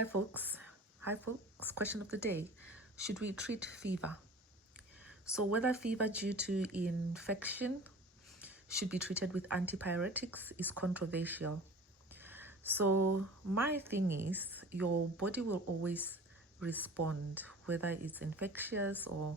Hi folks. Hi folks. Question of the day. Should we treat fever? So whether fever due to infection should be treated with antipyretics is controversial. So my thing is, your body will always respond, whether it's infectious or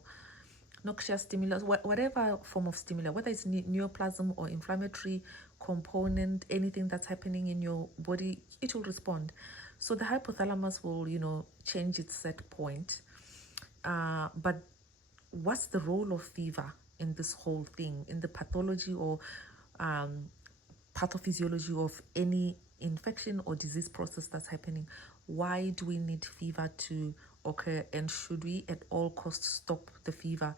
noxious stimulus, whatever form of stimulus, whether it's neoplasm or inflammatory component, anything that's happening in your body, it will respond. So the hypothalamus will, change its set point. But what's the role of fever in this whole thing, in the pathology or pathophysiology of any infection or disease process that's happening? Why do we need fever to occur, and should we at all costs stop the fever?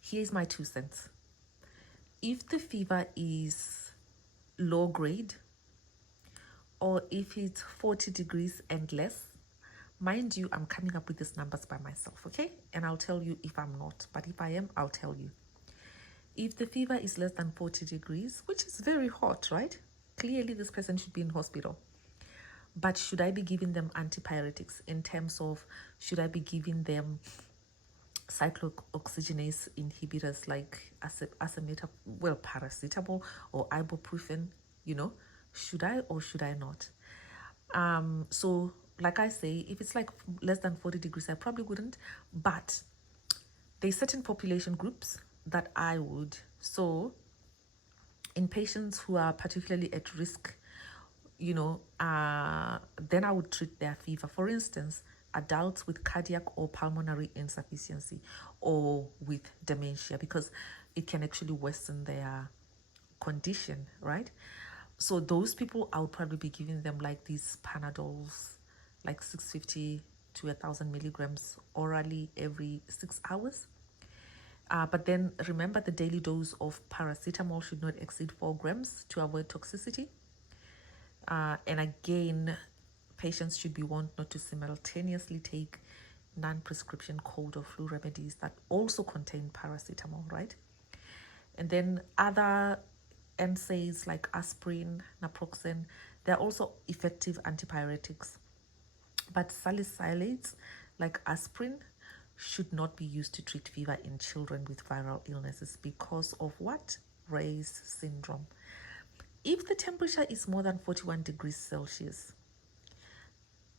Here's my 2 cents. If the fever is low grade, or if it's 40 degrees and less, mind you, I'm coming up with these numbers by myself, okay? And I'll tell you if I'm not, but if I am, I'll tell you. If the fever is less than 40 degrees, which is very hot, right? Clearly, this person should be in hospital. But should I be giving them antipyretics in terms of, should I be giving them cyclooxygenase inhibitors like paracetamol or ibuprofen? Should I or should I not? So like I say, if it's like less than 40 degrees, I probably wouldn't, but there's certain population groups that I would. So in patients who are particularly at risk, then I would treat their fever. For instance, adults with cardiac or pulmonary insufficiency or with dementia, because it can actually worsen their condition, right? So those people, I would probably be giving them like these Panadols, like 650 to 1,000 milligrams orally every 6 hours. But then remember, the daily dose of paracetamol should not exceed 4 grams to avoid toxicity. And again, patients should be warned not to simultaneously take non-prescription cold or flu remedies that also contain paracetamol, right? And then other NSAIDs like aspirin, naproxen, they're also effective antipyretics. But salicylates like aspirin should not be used to treat fever in children with viral illnesses because of what? Ray's syndrome. If the temperature is more than 41 degrees Celsius,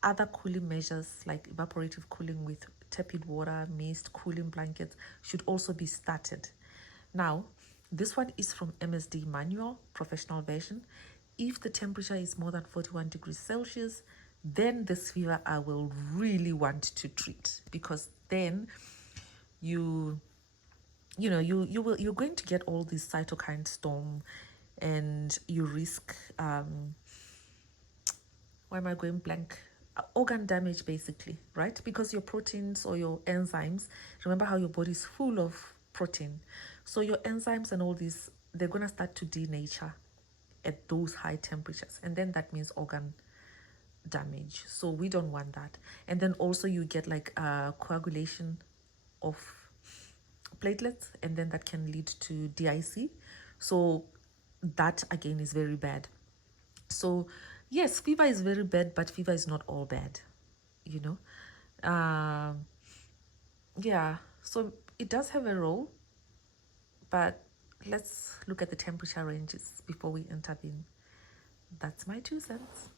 other cooling measures like evaporative cooling with tepid water, mist, cooling blankets should also be started. Now, this one is from MSD Manual, professional version. If the temperature is more than 41 degrees Celsius, then this fever I will really want to treat, because then you're going to get all this cytokine storm, and you risk why am I going blank? Organ damage, basically, right? Because your proteins or your enzymes, remember how your body is full of protein. So your enzymes and all these, they're going to start to denature at those high temperatures. And then that means organ damage. So we don't want that. And then also you get like coagulation of platelets, and then that can lead to DIC. So that again is very bad. So yes, fever is very bad, but fever is not all bad, yeah, so it does have a role, but let's look at the temperature ranges before we intervene. That's my 2 cents.